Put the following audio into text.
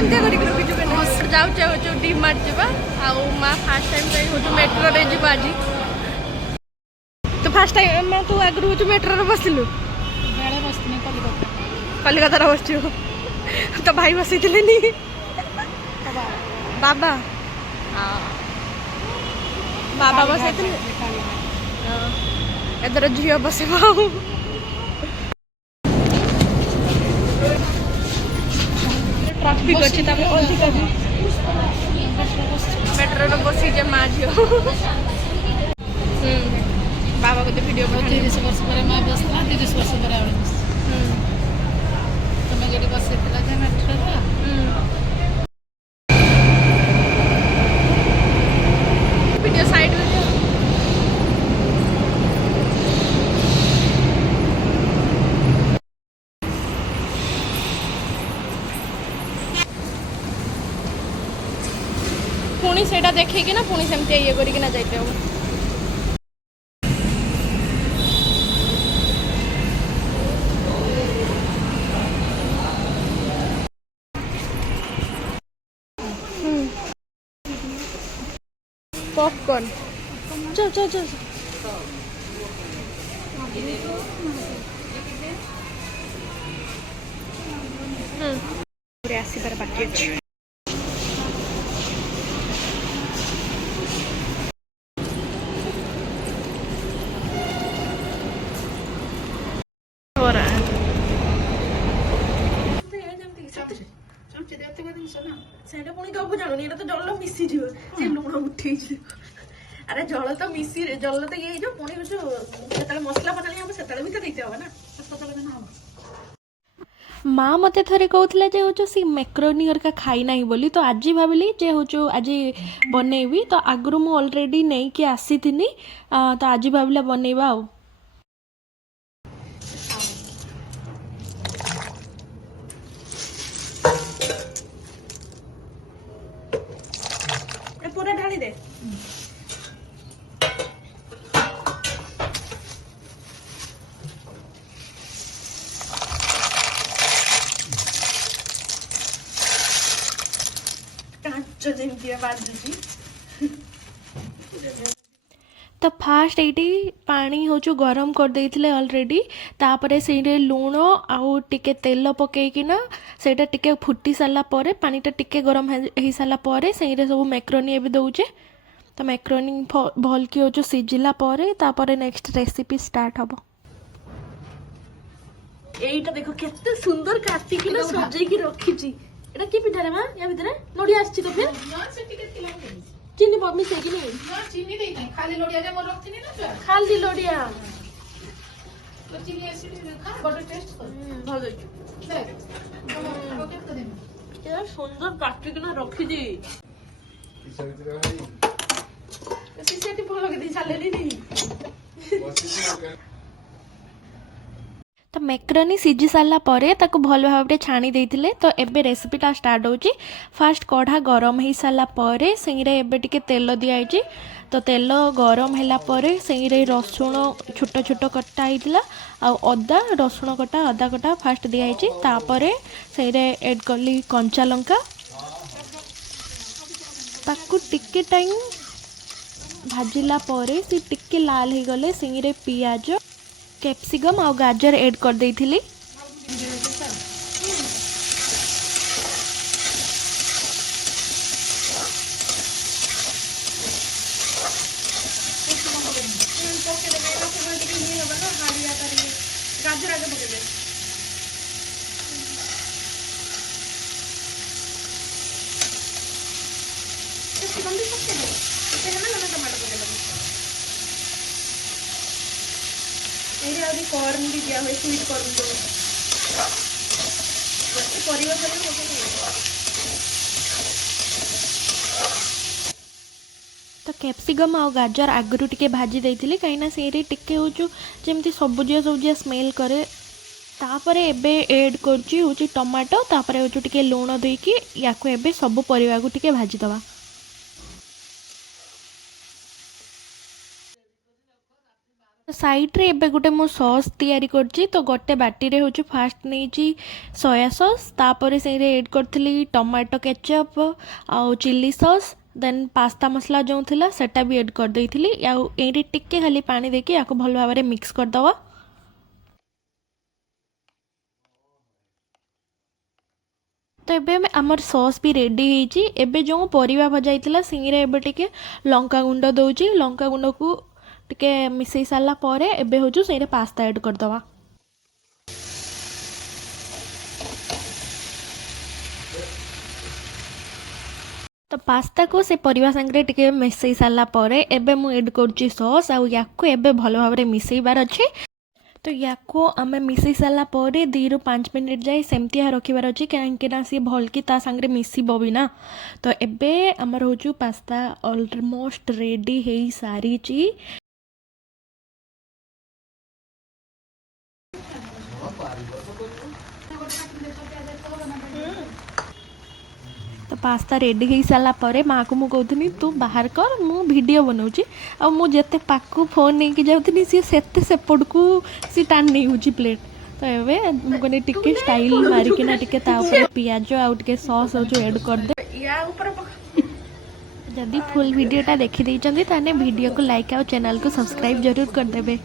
जाऊ डीमार्ट जावा आउ माँ फास्ट टाइम हो मेट्रो रे जीव आज तो फास्ट टाइम माँ तू आगु हो मेट्रो रे बसिलु कलिकता बस तो भाई बसई बाबा बाबा बसई एदर झील बस ट्राफिक अच्छी मेट्रो बसी माँ झी बाबा को वीडियो 30 वर्ष पर मैं बसला 30 वर्ष पर तुम जो बस मेट्रो वीडियो साइड में पुणी से देखी ना पुणी सेमती ये करना जाते हो पॉपकॉर्न चल चल चल आसबार बाकी अच्छे ସେଇଟା ପୁଣି ଦବୁ ଜାଣୁନି ଏଇଟା ତ ଜଳ ମିଶିଯିବ ସେ ଲୁଣ ଉଠେଇ ଆରେ ଜଳ ତ ମିଶି ଜଳ ତ ଇଏ ହେଇଯିବ ପୁଣି ଯେତେବେଳେ ମସଲା ପକାଳି ହବ ସେତେବେଳେ ବି ତ ଦେଇତେ ହବ ନା माँ मत थे कहते जे हूँ सी मैक्रोनी हरिका खाई ना बोली तो आज भाविली जे हूँ आज बनैबी तो आगु मु अलरेडी नहीं कि आसी तो आज भाविला बनैबा आउ पूरा ढाली दे तो फास्ट ये पानी हूँ गरम कर देते अलरेडी तापर से लुण आउ टिके तेल पकईकिना सेटा टिके फुटी सारा पर पानीटा टिके गरम हो सारा से सब मैक्रोनी भी दौचे तो मैक्रोनी भल कि हूँ सिझिला तापर नेक्स्ट रेसिपी स्टार्ट हम एटा देखो केते सुंदर काटिक सजेकी रखी एटा की पिठा रे मां या भितरे नडिया आछि तो फिर ना से टिके तिला चीनी बम्मी से कि नहीं ना चीनी देई नहीं खाली लोडिया जे मोर रखथिनी ना छुआ खाली लोडिया तो चीनी एसिड खा बटर टेस्ट कर भल देख ओके कर दे क्या सुंदर काटिक ना रखी जी किसा भितरे भाई सीसीटी भल के दी चलेली नहीं तो मैक्रोनी सिझी सारा भल भाव छाणी देते तो एबे रेसिपीटा स्टार्ट होची फास्ट कढ़ा गरम हो सारापर से तेल दिखाई तो तेल गरम है से रसुण छोट छोट कटा होता आ अदा रसुण कटा अदा कटा फास्ट दिखाई तापर से एड कली कंचा लंका ताकू टिके टाइम भाजिला से टिके लाल हो गले से पियाज कैप्सिकम और गाजर ऐड कर देइथिली कॉर्न भी दिया हुआ स्वीट कॉर्न तो कैप्सिकम आ गाजर आगु टिके भाजी देइथिली कहीं से टिके हो जमी सबुजिया सबुजिया स्मेल करे तापर एबे ऐड करची होची टमाटो तापर होची टिके लूण देकी याको एबे सब परिवा को टिके भाजी दवा साइड्रे एबे गोटे मो सॉस तैयारी करछि तो गोटे बाटी रे होछु फास्ट नहीं सोया सॉस तापर से ऐड करथली टमाटो केचप आ चिल्ली सॉस देन पास्ता मसला जो थिला सेटा भी ऐड कर देइथिली या एडी टिक्के खाली पानी देके याको भल भाबरे मिक्स कर दवा। तो एबे आमर सॉस भी रेडी होईची। एबे जो परिवा भजाइतिला सिंगरे एबे टिके लंका गुंड दउची लंका गुंड को टिके मिसई साला परे एबे होजु सेरे पास्ता ऐड कर दवा। तो पास्ता को से परिवा संगरे टिके मिसई साला परे एबे मु ऐड करची सॉस आ याको एबे भलो भाबरे मिसईबार अछि। तो याको आमे मिसई साला परे 2 ରୁ 5 मिनिट जाए सेमती रखिबार अछि काहेकि सी भल की ता संगरे मिसी बबी ना। तो एबे हमर होजु पास्ता ऑलमोस्ट रेडी हेई सारी ची। तो पास्ता रेडी हो सारा पर माँ को मुझे तू बाहर कर मु वीडियो बनाऊँगी आ मुझे पाक फोन नहीं जाऊँगी सी सेपट को सी टाण नहीं हूँ प्लेट। तो ये मुझे टिके स्टाइल मारिकिना टिके पियाज आउे सॉस ऐड कर दे। जदि फुल वीडियोटा देखी ताने वीडियो को लाइक और चैनल को सब्सक्राइब जरूर कर देबे।